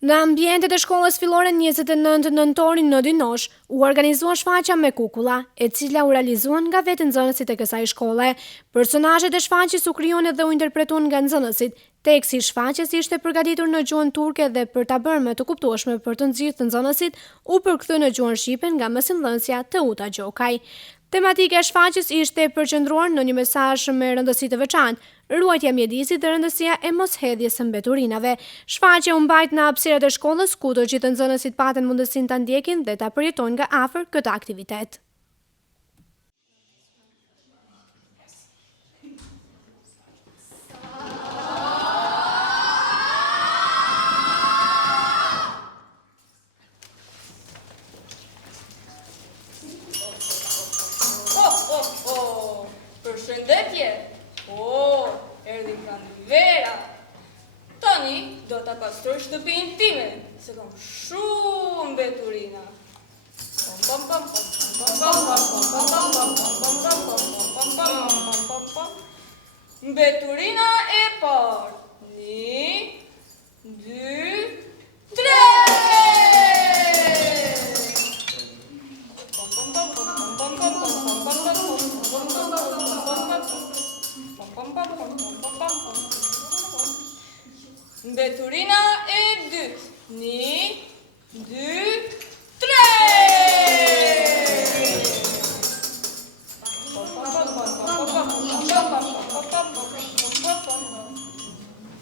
Në ambientet e shkollës fillore 29 nëntorin në Dynosh, u organizua shfaqja me kukulla, e cila u realizuan nga vetë nxënësit e kësaj shkolle. Personazhet e shfaqjes u krijuan dhe u interpretuan nga nxënësit. Teksti i shfaqjes ishte përgatitur në gjuhën turke dhe për ta bërë më të kuptueshme për të nxirrë nxënësit, u përkthye në gjuhën shqipe nga mësimdhënësja Teuta Gjokaj. Tematika e shfaqjes ishte e përqendruar në një mesazh me rëndësi të veçantë, ruajtja e mjedisit dhe rëndësia e moshedhjes së mbeturinave. Shfaqja u mbajt në hapësirat e shkollës, ku të gjithë nxënësit patën mundësinë ta ndjekin dhe ta përjetojnë nga afër këtë aktivitet. Përshëndetje! Erdhi Pranivera. Tani do ta pastroj shtëpinë time, se kam shumë mbeturina. Mbeturina e parë. 1, 2, 3. Mbeturina e dytë. 1, 2, 3.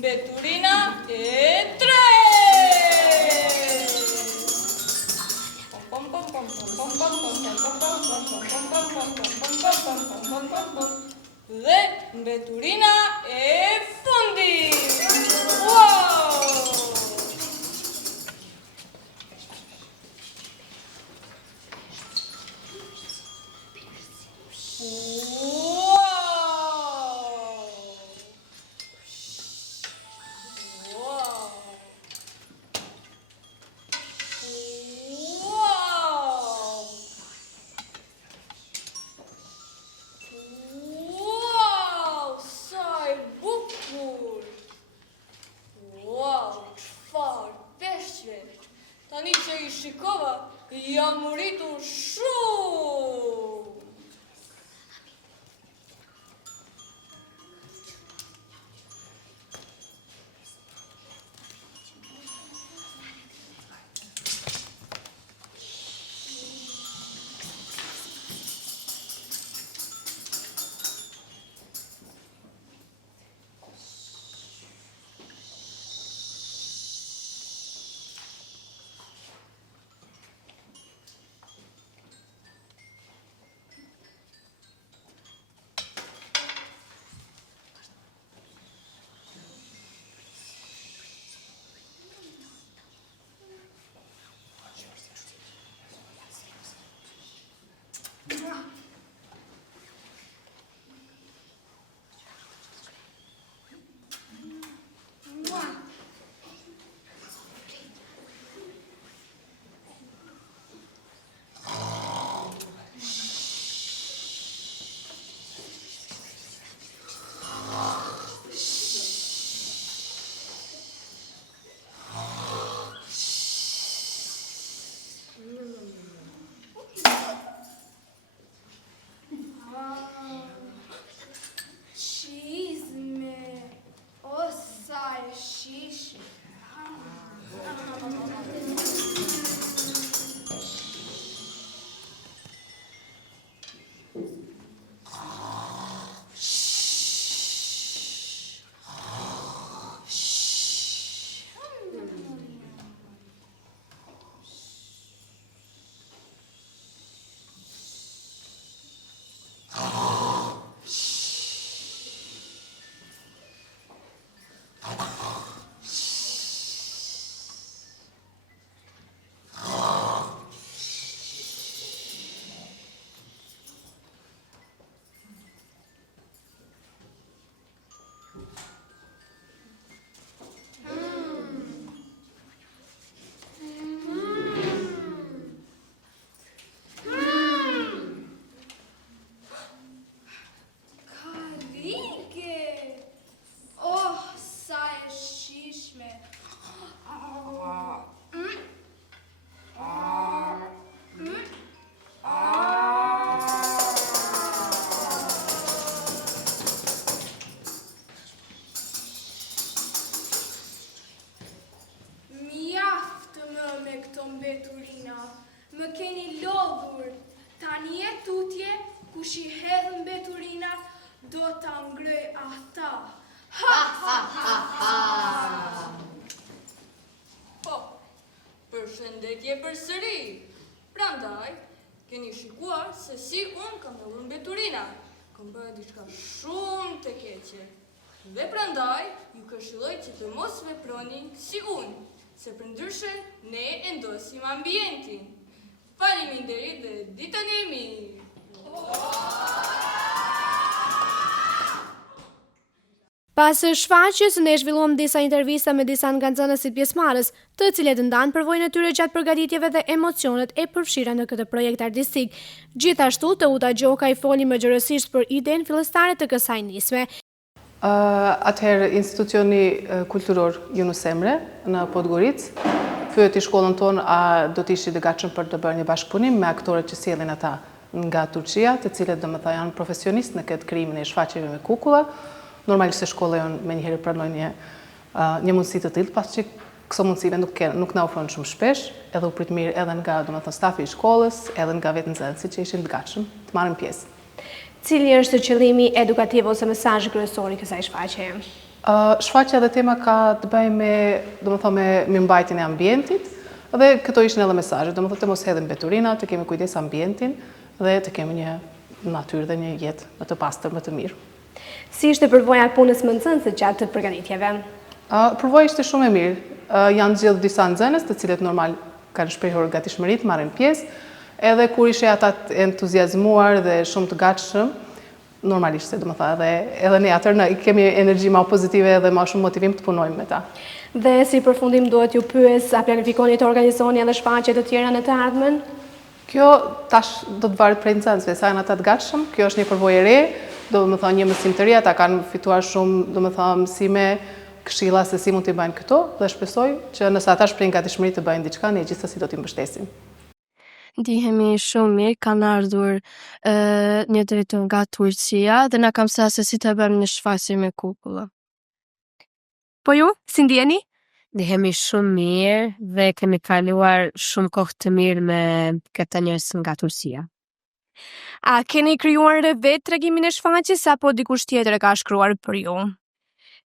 Mbeturina e dhe mbeturina e fundit. Tani që i shikova, jam muritur shumë. Mbeturina, më keni lodhur. Tani e tutje, kush I hedh Mbeturina, do ta ngroj ata. Ha, ha, ha, ha! Po, përshëndetje përsëri. Prandaj, keni shikuar se si unë kam hedhur Mbeturina. Kam bërë diçka shumë të keqe. Dhe prandaj, ju këshilloj që të mos veproni si unë, se përndryshe ne endosim ambientin. Faleminderit dhe ditën e mirë. Pas shfaqjes, ne zhvilluam disa intervista me disa nga nxënësit pjesëmarrës, të cilët ndanë përvojën e tyre gjatë përgatitjeve dhe emocionet e përfshira në këtë projekt artistik. Gjithashtu, Teuta Gjoka I foli më gjërësisht për idenë fillestare të kësaj nisme. Atëherë, institucioni kulturor Yunus Emre në Podgoricë pyeti shkollën tonë a do të ishte I gatshëm për të bërë një bashkëpunim me aktorët që sjellin ata nga Turqia, të cilët domethënë janë profesionistë në këtë krijimin e shfaqjeve me kukulla. Normalisht se shkolla jonë menjëherë pranoi një mundësi të tillë, pasi që këto mundësive nuk na ofron shumë shpesh, edhe u prit mirë edhe nga domethënë stafi I shkollës, edhe nga vetë nxënësit që ishin të gatshëm të marrin pjesë. Cili është qëllimi edukativ ose mesazhi kryesor I kësaj shfaqjeje? Shfaqja dhe tema ka të bëjë me, domethënë me mirëmbajtjen e ambientit, dhe këto ishin edhe mesazhet, domethënë të mos hedhim Mbeturina, të kemi kujdes ambientin dhe të kemi një natyrë dhe një jetë më të pastër, më të mirë. Si ishte përvoja e punës me nxënësit gjatë të përgatitjeve? Përvoja ishte shumë e mirë. Janë zgjedhur disa nxënës, të cilët normal kanë shprehur gatishmëri të marrin pjesë, edhe kur ishe ata të entuziazmuar dhe shumë të gatshëm, normalisht se domethënë edhe ne atëherë kemi energji më pozitive dhe më shumë motivim të punojmë me ta. Dhe si përfundim duhet ju pyes, a planifikoni të organizoni edhe shfaqje të tjera në të ardhmen? Kjo tash do të varet prej nxënësve, sa janë ata të gatshëm. Kjo është një përvojë e re, domethënë një mësim të ri, ata kanë fituar shumë, domethënë mësime, këshilla se si mund të bëjnë këto, dhe shpresoj që nëse ata shprehin gatishmëri të bëjnë diçka, ne gjithsesi do t'i mbështesim. Ndihemi shumë mirë, kanë ardhur një drejtor nga Turqia dhe na ka mësuar se si të bëjmë një shfaqje me kukulla. Po ju, si ndjeni? Ndihemi shumë mirë dhe kemi kaluar shumë kohë të mirë me këta njerëz nga Turqia. A keni krijuar vetë tregimin e shfaqjes apo dikush tjetër e ka shkruar për ju?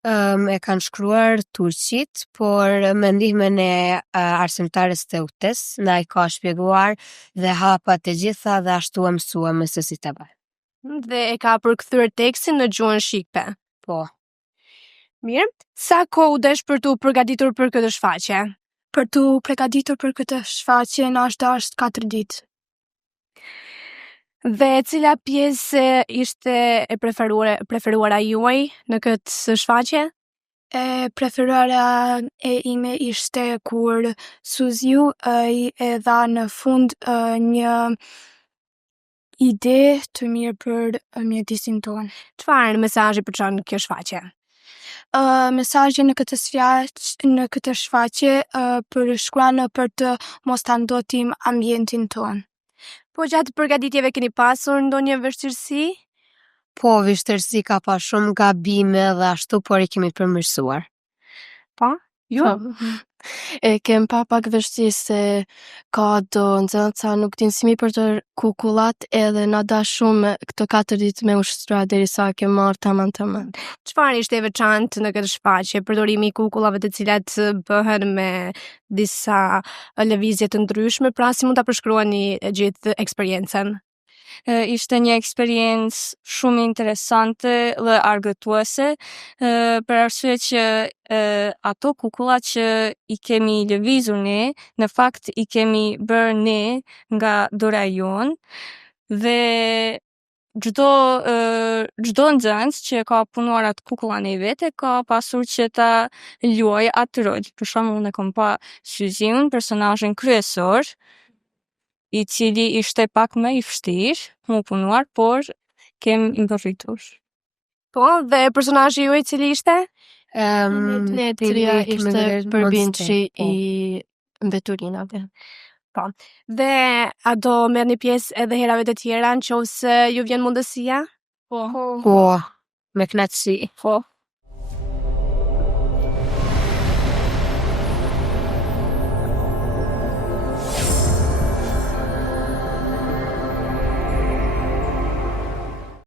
E kanë shkruar turqit, por me ndihmën e arsimtares Teutes, na I ka shpjeguar dhe hapa të gjitha dhe ashtu e mësuam se si ta bëjmë. Dhe e ka përkthyer tekstin në gjuhën shqipe. Po. Mirë. Sa kohë u desh për tu përgatitur për këtë shfaqje? Për tu përgatitur për këtë shfaqje na është dashur 4 ditë. Dhe cila pjesë ishte e preferuara juaj në këtë shfaqje? E preferuara e ime ishte kur Suziu I e dha në fund një ide të mirë për mjedisin tonë. Çfarë mesazhi përçon kjo shfaqje? Mesazhi në këtë shfaqje përshkruan për të mos ta ndotim ambientin tonë. Po gjatë përgatitjeve keni pasur ndonjë vështirësi? Po, vështirësi ka pas shumë gabime dhe ashtu, por I kemi përmirësuar. Po? Ju? E kem pa pak vështirësi se ka do nxënësa nuk din si mi për të kukullat edhe na da shumë këto 4 ditë me ushtra derisa ke marrë tamam. Çfarë ishte e veçantë në këtë shfaqje? Përdorimi I kukullave të cilat bëhen me disa lëvizje të ndryshme, pra si mund ta përshkruani gjithë eksperiencën? Ishte një eksperiencë shumë interesante dhe argëtuese, për arsye që ato kukulla që I kemi lëvizur ne, në fakt I kemi bërë ne nga dora jon, dhe çdo nxënës që ka punuar atë kukullën e vet e ka pasur që ta luajë atë rol. Për shembull, unë kam pa Syziun, personazhin kryesor, I cili ishte pak më I vështirë, mu punuar, por kem mbërritur. Po, dhe personazhi juaj cili ishte? Ne të cila ishte përbindshi I Mbeturinave. Po. Dhe a do merrni pjesë edhe herave të tjera nëse ju vjen mundësia? Po. Po, me kënaqësi. Po.